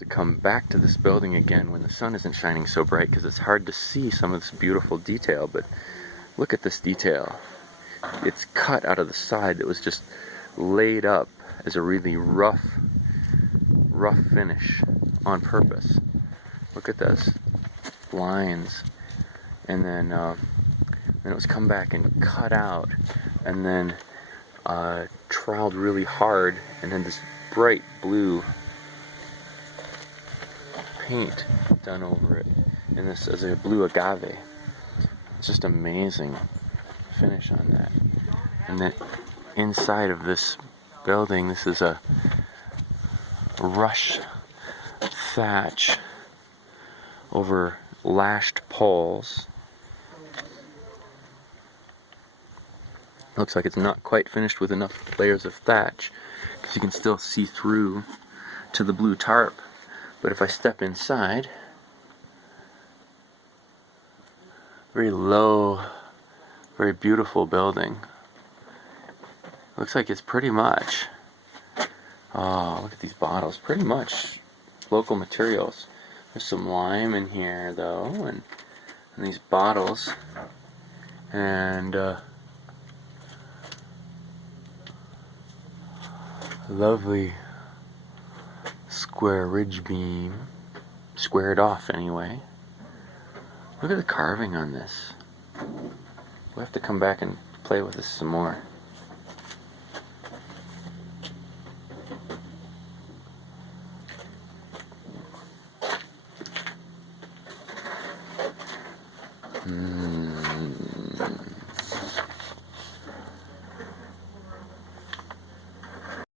To come back to this building again when the sun isn't shining so bright, because it's hard to see some of this beautiful detail. But look at this detail. It's cut out of the side that was just laid up as a really rough finish on purpose. Look at those lines, and then it was come back and cut out, and then troweled really hard, and then this bright blue paint done over it, and this as a blue agave. It's just amazing finish on that. And then inside of this building, this is a rush thatch over lashed poles. Looks like it's not quite finished with enough layers of thatch, because you can still see through to the blue tarp. But if I step inside, very low, very beautiful building. Looks like it's pretty much, oh, look at these bottles, pretty much local materials. There's some lime in here though, and these bottles, and lovely square ridge beam, squared off anyway. Look at the carving on this. We'll have to come back and play with this some more.